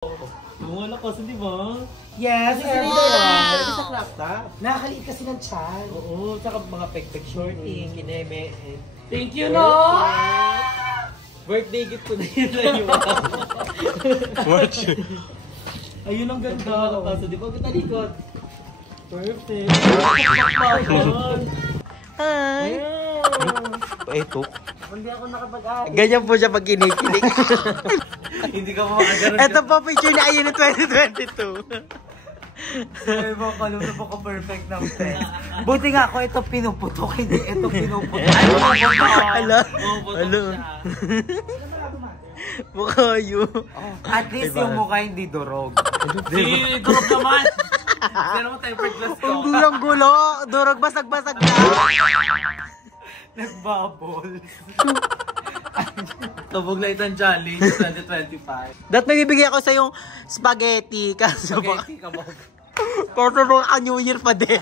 Wala kasi, di ba? Yes, everyone. Sa crop top. Nakakaliit kasi ng chan. Oo, tsaka mga pek-pek shorting, kineme. Thank you, no! Birthday gift ko na yun na yun. Ayun ang ganda. Kaso, di ba? Katalikod. Perfect. Hi! Ito. Hindi ako nakapag-aari. Ganyan po siya pag kinikilig. Hindi ka makagaroon. Ito po picture na ayun ng 2022. Ay, baka alam na baka perfect ng face. Buti nga ako ito pinuputok, hindi ito pinuputok. Ala. Ala. Mukha yun. At least yung mukha hindi durog. Hindi, durog naman. Pero mo tayo per glass ko. Ang durang gulo. Durog basag-basag na. Nagbubble. Tubog na itong challenge 2025. Dapat may bibigay ako sa yung spaghetti. Kaso ba? Spaghetti ka mo. Pero ka New Year pa din.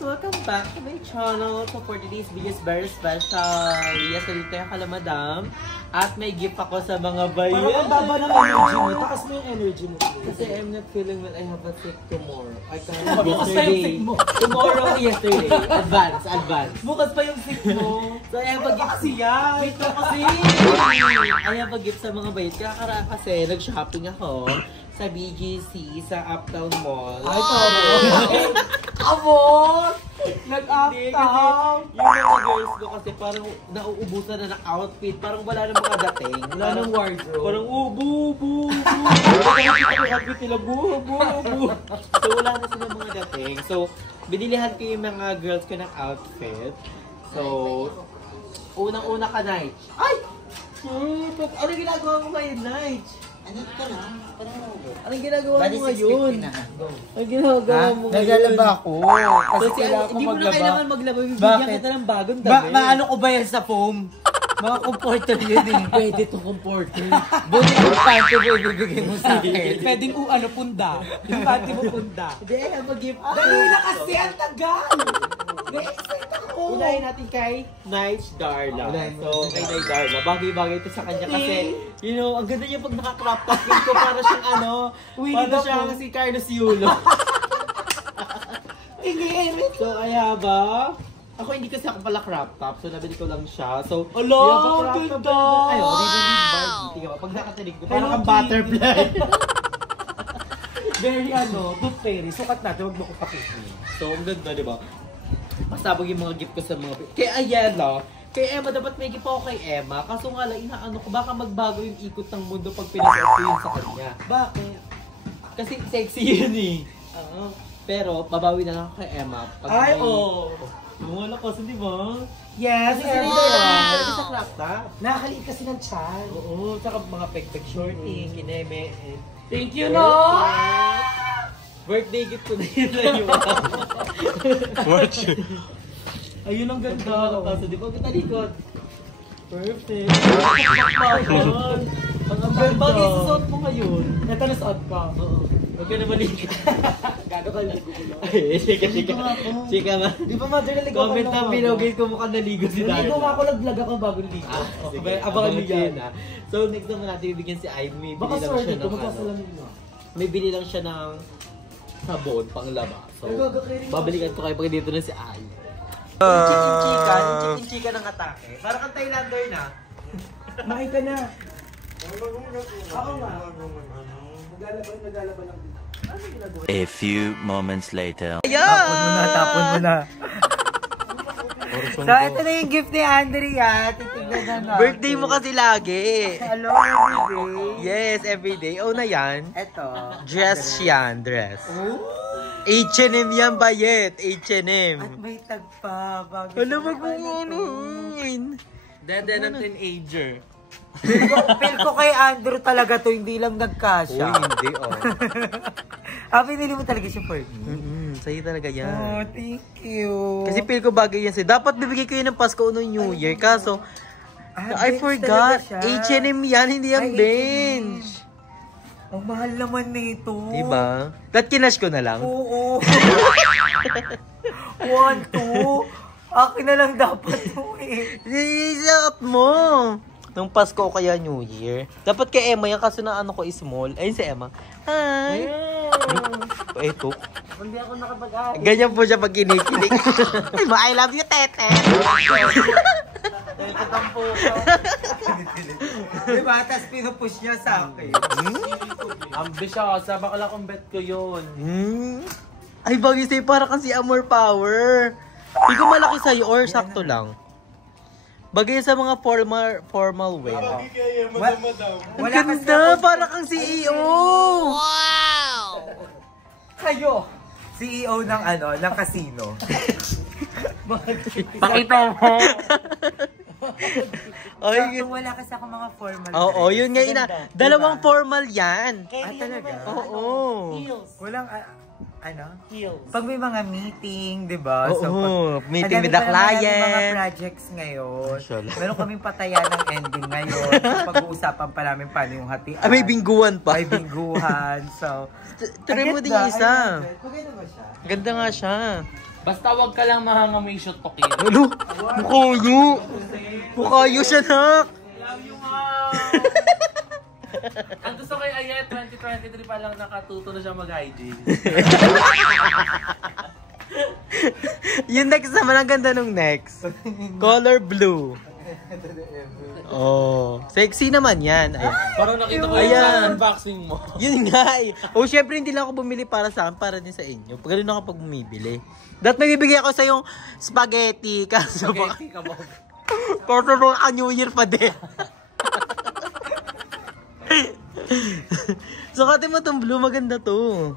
Welcome back to my channel. So for today's video is very special. Yes, nandito tayo kala madam. At may gift ako sa mga bayan. Parang ang baba ng energy mo. Takas mo yung energy mo. Kasi I'm not feeling well. I have a sick tomorrow. I can't Bukas pa yung sick mo. Tomorrow, yesterday. Advance. Bukas pa yung sick mo. So I have a gift siya. Wait lang kasi. I have a gift sa mga bayan. Kaya karaan kasi nag-shopping ako sa BGC, sa Uptown Mall. Ay, tama. Abot! Nag-uptown! Yung mga girls ko kasi parang nauubusan na ng outfit. Parang wala nang mga dating. Wala nang wardrobe. Parang bu. Nakikita ko yung outfit nila, bu. So wala na sila mga dating. So binilihan ko yung mga girls ko ng outfit. So unang-una ka, Night. Ay! Ano ginagawa mo ngayon, Night? Ano ka na? Anong ginagawa mo ngayon? Anong ginagawa mo ngayon? Naglalaba ako. Kasi Kasi kailangan ko hindi mo na maglaba. kailangan maglaba. Bibigyan Bakit? kita ng bagong damit. Maano ko ba yan sa foam? Mga comforter yun eh. Pwede to comporter. Buti yung panty mo ibibigay mo sa akin. Pwedeng punda. Yung panty mo punda. Hindi, I'm a gift. Dali na kasi ang tagal! Na-excite ako! Unahin natin kay Night Darla. So, kay Night Darla. Bagay-bagay ito sa kanya kasi, you know, ang ganda niya pag naka-crop top ko. Para siyang ano, para siyang si Carlos Yulo. So, kaya ba? Ako hindi kasi ako pala crop top, so nabili ko lang siya. So, Ala, ang ganda! Ayun, Barbie. Tingnan mo, pag nakatinig ko, parang kang butterfly. Very tooth fairy. Sukat natin, huwag mo ko pakitin. So, ang ganda, di ba? Masabog yung mga gift ko sa mga... Kay Ayala, kay Emma, dapat may gift ako kay Emma. Kaso nga lang, inaano ko, baka magbago yung ikot ng mundo pag pinasuot ko yun sa kanya. Bakit? Kasi sexy yun eh. Pero, babawi na lang ako kay Emma. Ay, oo. Wala kasi, di ba? Yes, Kasi everyone. sa crop top. Nakakaliit kasi ng chan. Oo, tsaka mga pek-pek shorting, kineme. Thank you, no! Birthday gift ko na yun na yun. Ayun ang ganda. Kaso, di ba? Katalikod. Perfect. Ang bagay susuot mo ngayon. Ito na suot ko. Oo. Huwag ka na maligo. Gago ka ligo ko lang. Chika ma. Di ba mother naligo ko Comment ang binogay ko mukhang naligo si Darla. Naligo nga ako, nagvlog ako bagong ligo. Sige, Abangan niyo yan. So next naman natin bibigyan si Ivy. Baka Bili lang sorry siya dito, ng magkasalamin mo. May bili lang siya ng sabon pang laba. So babalikan ko kayo pag dito na si Ivy. Chika ng atake. Parang kang Thailander na. Makita na. Ako nga. Naglalaban lang dito. A few moments later. Tapon mo na. So, ito na yung gift ni Andrea. Titignan na natin. Birthday mo kasi lagi. Hello, everyday. Yes, everyday. Oh na yan. Ito. Dress yan, dress. H&M yan, bayet. H&M. At may tag pa. Ano ba kung ano? Dede ng teenager. Feel ko kay Andrew talaga to, hindi lang nagkasya. Uy, hindi oh. Pinili mo talaga siya for me. Sa'yo talaga yan. Oh, thank you. Kasi feel ko bagay yan sa'yo. Dapat bibigay ko yun ng Pasko o ng New Year. Kaso, I Bench forgot. talaga siya. H&M yan, hindi yan Ay, bench. Ang mahal naman nito. Diba? That kinash ko na lang. Oo. 1, 2. Akin na lang dapat to eh. Isakot mo. Nung Pasko o kaya New Year. Dapat kay Emma yan kasi na ano ko is small. Ayun si Emma. Hi. Eto. Hindi ako nakapag-aari. Ganyan po siya pag kinikilig. I love you, Tete. Tatampo ko. Diba? Tapos pinupush niya sa akin. Ambitious. Bakala kong bet ko yun. Ay, bagay sa'yo. Para kasi Amor Power. Hindi ko malaki sa'yo or sakto lang. Bagay sa mga formal wear. Ang ganda, para kang CEO! Wow! Kayo! CEO ng ano, ng casino. Pakita mo. Ay, Wala kasi ako mga formal. oo, yun nga ina. Dalawang formal yan. Talaga? Oo. Walang, ano? Heels. Pag may mga meeting, di ba? Oo, meeting ang with dami the pa naman namin client. mga projects ngayon. Mashallah. Meron kaming pataya ng ending ngayon. Pag-uusapan pa namin paano yung hatian. Ah, may bingguan pa. May bingguhan. So, Try mo din yung isa. Maganda ba siya? Ganda nga siya. Basta wag ka lang mahangamay shot to kill. Ano? Mukhayo. Mukhayo siya, nak. Love you, ma! Ang gusto kay Ayet, 2023 pa lang nakatuto na siya mag-hygiene. Yung next naman, ang ganda nung next. Color blue. Oh, sexy naman yan. Ayan. Parang nakita ko Ayan. yung unboxing mo. Yun nga eh. Oh, syempre hindi lang ako bumili para sa akin, para din sa inyo. Pag ganun ako pag bumibili. Dapat may bibigay ako sa yung spaghetti. Kaso baka, Okay, kabog. kaso baka New Year pa din. Sukatin mo tong blue, maganda to.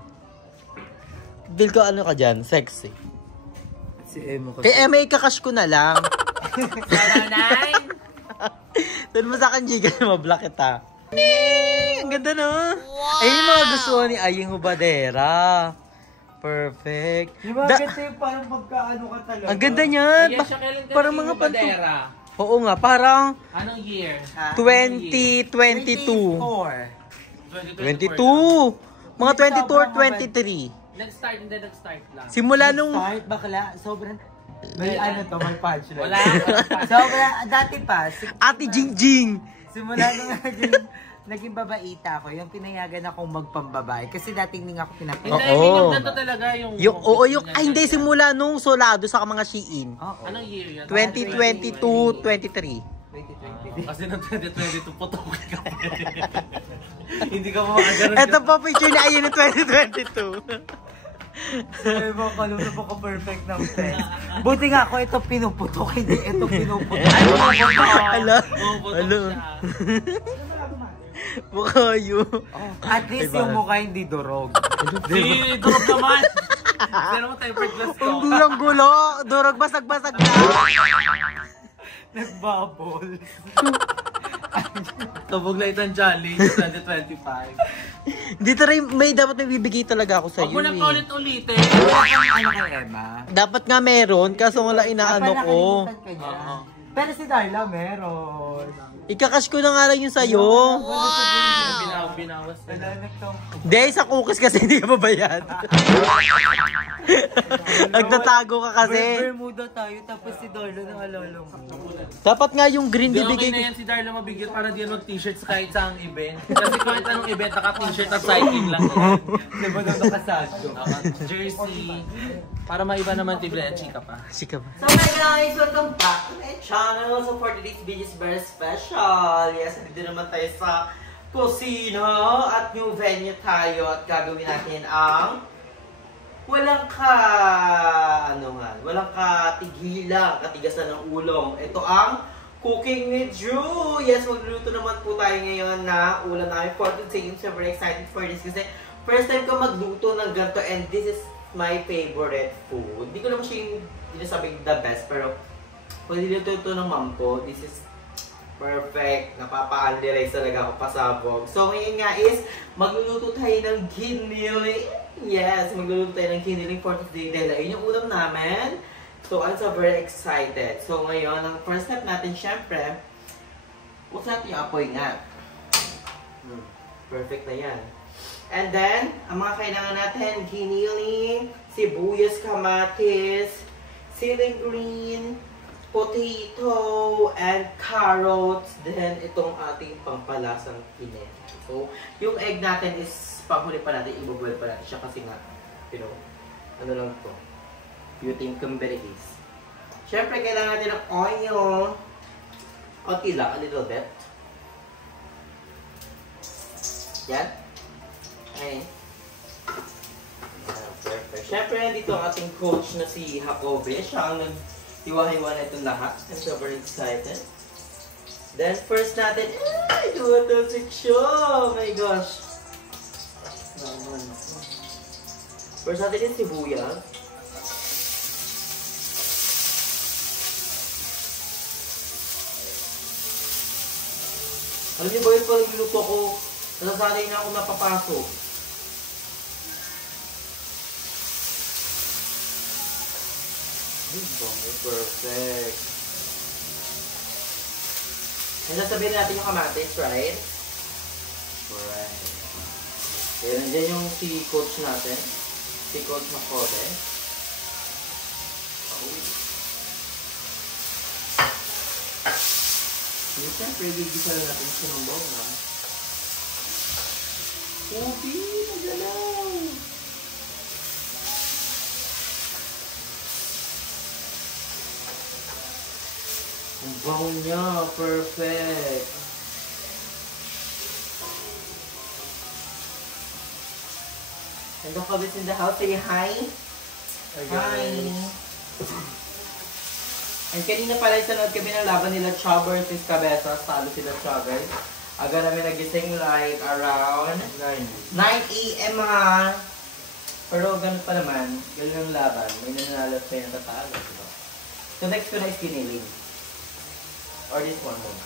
Feel ko ano ka dyan, sexy. Si Emo Kay Emma, ikakash ko na lang. Doon mo sa akin, Giga, mablock kita. Ang ganda no? Ay, yung mga gusto ni Aying Hubadera. Perfect. Di ba kasi parang pagkaano ka talaga? Ang ganda niyan. Yes, siya kailan ka Parang naging mga panto. Hubadera? Oo nga, parang Anong year? 2022. 24. 22. Mga 22 or 23. Nag-start, hindi nag-start lang. Simula nung... Start, bakla, sobrang... May ano to, may punchline. Wala. Sobrang, dati pa, Ate Jingjing. simula nung naging babaita ako, yung pinayagan akong magpambabae. Kasi dating hindi nga ako Hindi, pinapayagan. I mean, Oo. yung ganito talaga yung... Oo, yung... Ay, hindi, simula nung solado sa mga Shein. Oo. Anong year yan? 2022, 23. 2020. Kasi noong 2022, putokin ka pa. Hindi ka makaganon. Ito po picture na ayun ng 2022. Ay, mga kalong napaka-perfect ng friends. Buti nga ako ito pinuputok, hindi ito pinuputok. Ala. Puputok Ala. siya. Mukhayo. At least yung mukha hindi durog. Hindi, durog naman. Pero mo tempered glass ko. Hindi lang gulo. Durog basag-basag na. Nagbubble. Kabog na itong challenge 2025. Dito rin, may dapat may bibigay talaga ako sa Huwag iyo mo na eh. paulit-ulitin. Ano kay Emma? Dapat nga meron, kaso wala inaano ko. Nakalimutan ka niya. Pero si Darla meron. Ikakash ko na nga lang yung sa'yo. Binawas na. Wala na itong... Hindi, sa cookies kasi hindi ka mabayad. Nagtatago ka kasi. Bermuda tayo, tapos si Darla nang alala mo. Dapat nga yung green Hindi, okay bibigay na ko. yan si Darla mabigyan para di yan mag-t-shirts kahit sa ang event. Kasi kahit anong event, naka-t-shirt at cycling lang yan. Di ba nung nakasado? Jersey. Para maiba naman tibla at chika pa. Sika ba? So hi guys! Welcome back to my channel! So for today's video is very special. Yes, dito naman tayo sa kusina at new venue tayo at gagawin natin ang walang katigilan, katigasan ng ulong. Ito ang Cooking with Drew! Yes, magluluto naman po tayo ngayon na ulam namin for today. I'm super excited for this kasi first time ko magluto ng ganito and this is my favorite food. Hindi ko naman siya yung sinasabing the best, pero pag niluto ito ng mom ko, this is perfect. Napapa-underize talaga ako pasabog. So ngayon nga is, magluluto tayo ng giniling Yes, magluluto tayo ng kiniling for today dahil ayun yung ulam namin. So, I'm so very excited. So, ngayon, ang first step natin, syempre, buksan natin yung apoy nga. Perfect na yan. And then, ang mga kailangan natin, giniling, sibuyas, kamatis, ceiling green, potato, and carrots. Then, itong ating pampalasang kinin. So, yung egg natin is panghuli pa natin, i-boil pa natin siya kasi nga, you know, ano lang to, beauty cumberities. Siyempre, kailangan natin ng oil. Konti lang, a little bit. Yan. Okay. Perfect. Siyempre, dito ang ating coach na si Jacobe. Siya ang nag-hiwa-hiwa na itong lahat. I'm so very excited. Then, first natin, gawa ito siya. Oh my gosh. First natin yung sibuyas. Alam niyo ba yun pala giluto ko? Nasasanay na ako napapasok. Perfect. And sasabihin natin yung kamatis, right? Right. Kaya nandiyan yung si coach natin. Si coach Jacobe. Yung siyempre, gigisa na natin siya ng bawang. Ubi! Magalaw! Ang bango niya! Perfect! And the Jacobe's in the house. Say hi! Hi! And kanina pala isanood kami ng laban nila Chubber versus Cabezas. Talo sila Chubber. Aga namin nagising like around 9 AM ha. Pero ganun pa naman. Ganun yung laban. May nanalo sa'yo na tatalo. Diba? So next ko na is kiniling. Or this one muna.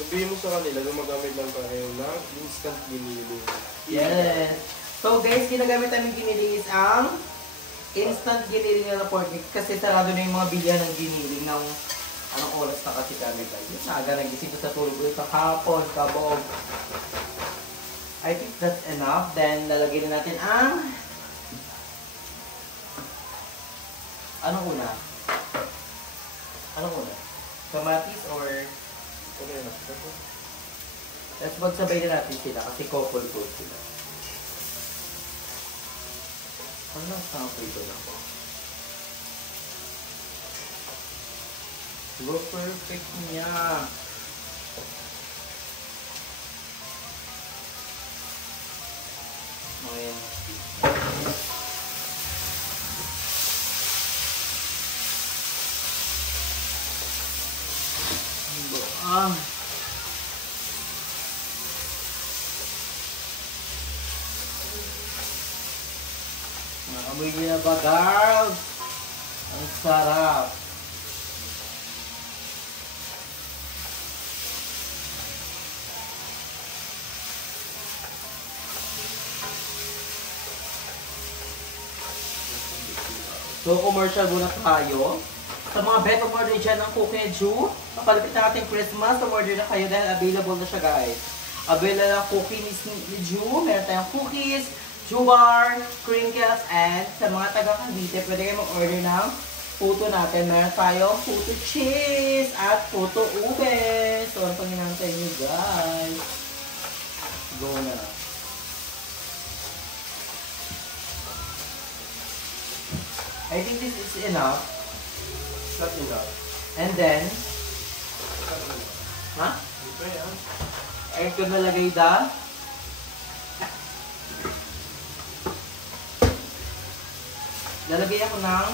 Sabihin mo sa kanila, gumagamit lang tayo ng instant giniling. Yes! So guys, ginagamit namin giniling is ang instant giniling na pork mix kasi sarado na yung mga bilyan ng giniling ng anong oras na kasi kami guys. Yung naga nagising ko sa tulog ulit sa hapon, kabog. I think that's enough. Then lalagyan na natin ang anong una? Anong una? Kamatis or let's magsabay na natin sila kasi couple food sila. Ano lang sample ito na po? Go perfect niya! Ayan. Nakamoy niya ba, girls? Ang sarap. So, commercial muna tayo. Sa mga bet, order dyan ng Cookie Jew. Kapalapit na ating Christmas, order na kayo dahil available na siya, guys. Available na cookie ni Jew. Meron tayong cookies, Jubar, crinkles, and sa mga taga-Cavite, pwede kayo mag-order ng puto natin. Meron tayong puto cheese at puto ube. So, ano pang hinantay nyo, guys? Go na. I think this is enough. Not enough. And then, ha? Ay, ko nalagay da. Lalagay ako ng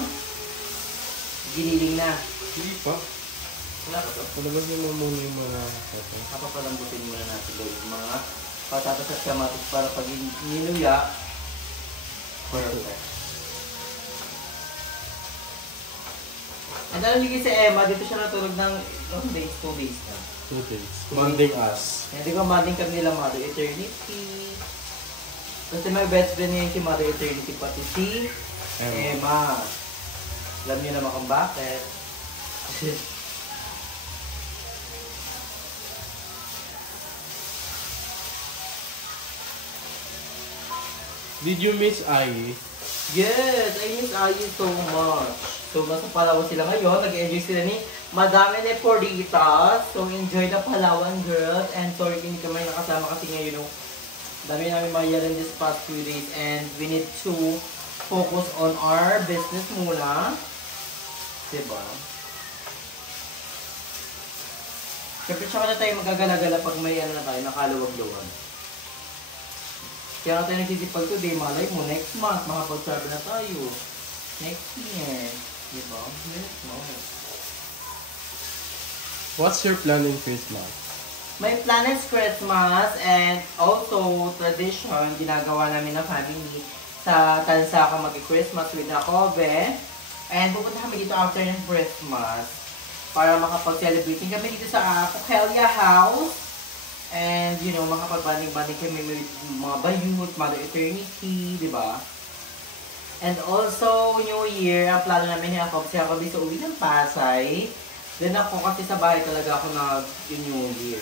giniling na. Hindi pa. Wala pa to? Palabas mo muna yung mga patatas. Papalambutin muna natin yung mga patatas at kamatis para pag niluya, perfect. And alam niyo si Emma, dito siya natulog ng 2 days na. 2 days. Commanding us. Hindi ko mading kami nila Mother Eternity. Kasi may best friend niya si Mother Eternity pati si Emma. Alam niyo naman kung bakit. Did you miss Ai? Yes, I miss Ayu so much. So, nasa Palawan sila ngayon. Nag-enjoy sila ni Madame Neporita. So, enjoy the Palawan girls. And sorry, hindi kami nakasama kasi ngayon yung dami namin mayayaran this past few days. And we need to focus on our business muna. Diba? Siyempre, tsaka na tayo magagala-gala pag may ano na tayo, nakaluwag-luwag. Kaya tayo nagsisipag today, malay mo, next month, makapag-travel na tayo. Next year. Diba? Next month. What's your plan in Christmas? My plan is Christmas and also tradition, ginagawa namin ng family sa Tansa ka mag-Christmas with the Kobe. And pupunta kami dito after ng Christmas para makapag-celebrating kami dito sa Coquelia House. And, you know, makapag-banding-banding kami with mga bayut, Mother Eternity, di ba? And also, New Year, ang plano namin ni ako, kasi ako dito uwi ng Pasay. Then ako, kasi sa bahay talaga ako New Year.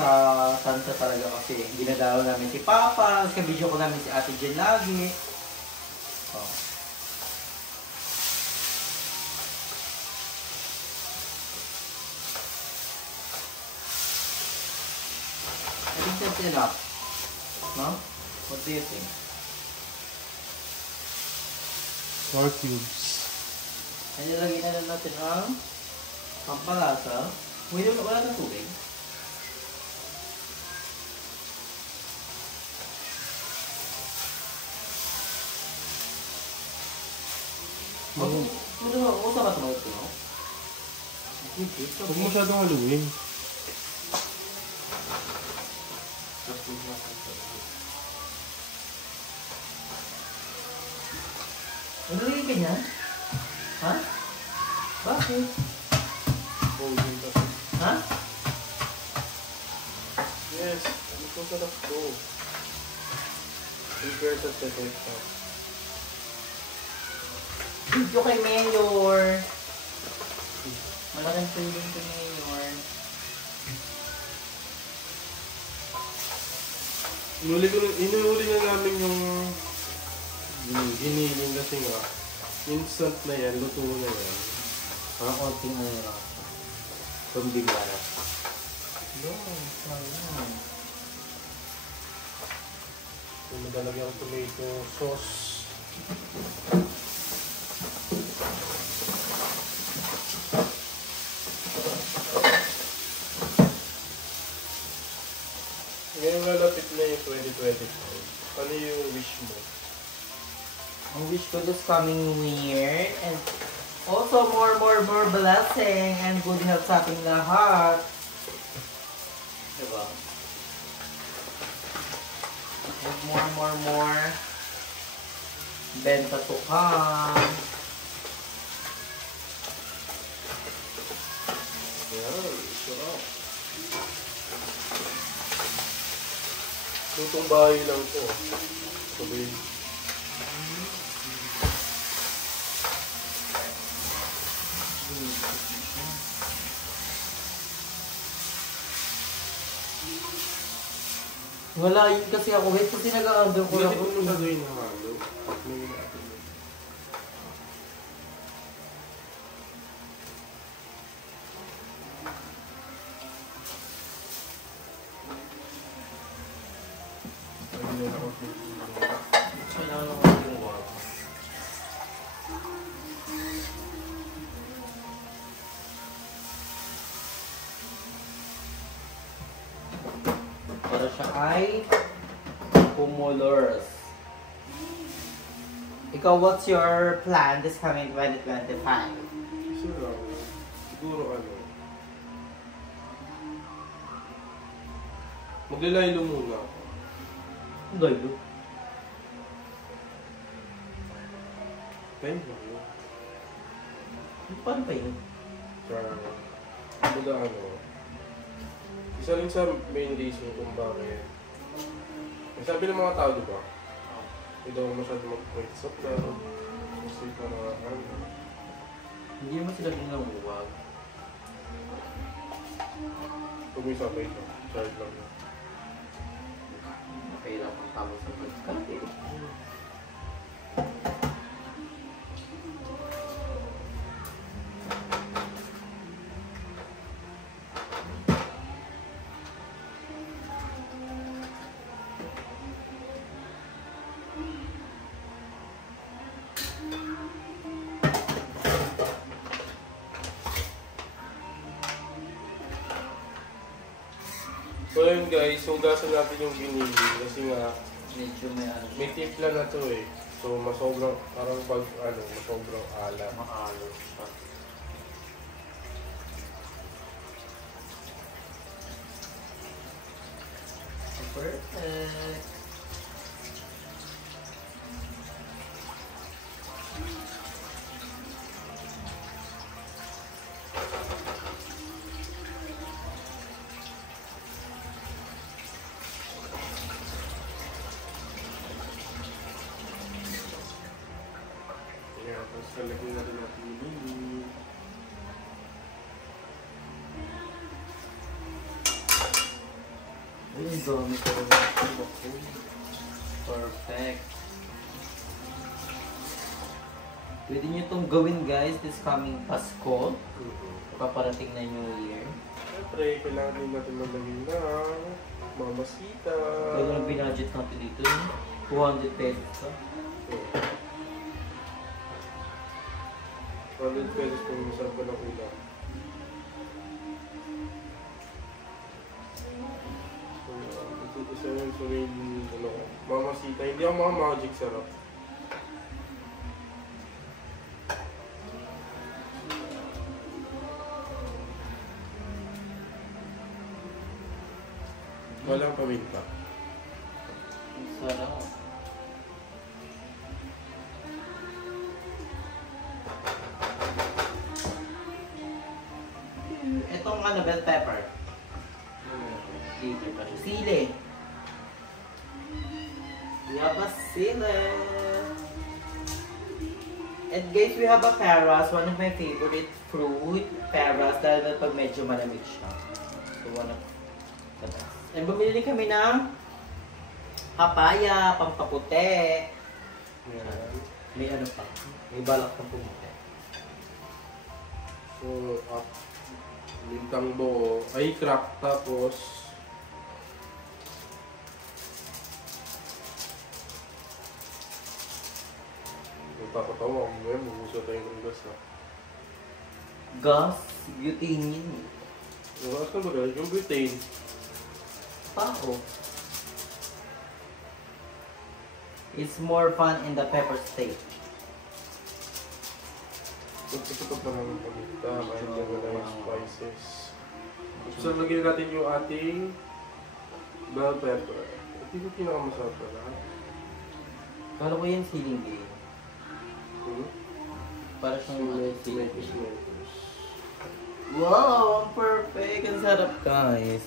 Sa Santa talaga kasi, ginadalo namin si Papa, kabidyo ko namin si Ate Jen lagi. Oh. I think that's enough. No? What do you think? 4 cubes. Ay, nilagay na lang natin ang pampalasa. Wala na tubig. Usa ba tumagot ko? Huwag mo masyadong haluin. Nalagay ka niya? Ha? Bakit? Holding kasi. Ha? Yes, ano ko sarap to? Prepare sa teteka. Video kay Mayor. Malaking feeling kay Mayor. Inuuli na namin yung giniling kasi nga. Instant na yan, luto na yan. Parang konting ano yun. Pambigara. No, sayang. Kung madalagyan ang tomato sauce. Ngayon lalapit na yung 2025. Ano yung wish mo? Ang wish ko this coming year and also more blessing and good health sa ating lahat. Diba? And more benta to come. Yan, sarap. Lutong bahay lang to. Sabi. Wala yun kasi ako. Wait, kasi nag-under ko Hindi lang. ko nung gagawin ng halo. May natin. Kailangan ako yung water. Para siya ay pumulors. Ikaw, what's your plan this coming 2025? Siguro ano. Maglalaylo muna ako. Dolo. Time lang yun. Paano pa yun? Kumbaga ano, Isa rin sa main reason kung bakit. Sabi ng mga tao, di ba? Hindi daw masyado mag-wait sa plan. Kasi para Hindi mo sila binahuwag. Kung may sabay ka, child lang yun. Nakailang ang tama sa pagkakati. So yun guys, hugasan natin yung binili kasi nga Medyo may ano. may timpla na to eh. So masobrang, parang pag ano, masobrang ala. Makalo pa. Perfect. Yeah, tapos lalagyan natin natin yung binili. Ay, ang dami ko rin. Perfect. Pwede nyo itong gawin guys this coming Pasko. Paparating na New Year. Siyempre, kailangan din natin maglagay ng mamasita. Kaya lang binudget natin dito. 200 pesos ka. 100 pesos kung masarap ka ng ulam. Isa yun sa main, ano, mamasita. Hindi ako mga magic sarap. Walang paminta. Ang sarap. Itong ano, bell pepper. Sili pa siya. Sili. We have a sili. And guys, we have a peras. One of my favorite fruit. Peras. Dahil pag medyo malamig siya. So, one of the best. And bumili kami ng papaya, pampaputi. Yan. May ano pa. May balak pang pumuti. So, lintang buo. Ay, crack. Tapos, magpapatawa ako ngayon. Maguso tayong gas na. Gas, butane. Yung gas na ba guys? Yung butane. Pao. It's more fun in the pepper state. Pagkatutok na namin paminta. Kahit yung wala yung spices. So, lagyan natin yung ating bell pepper. Ito yung pinakamasarap na lahat. Kala ko yan siling game. Para siyang siling game. Wow, ang perfect! Ang sarap guys.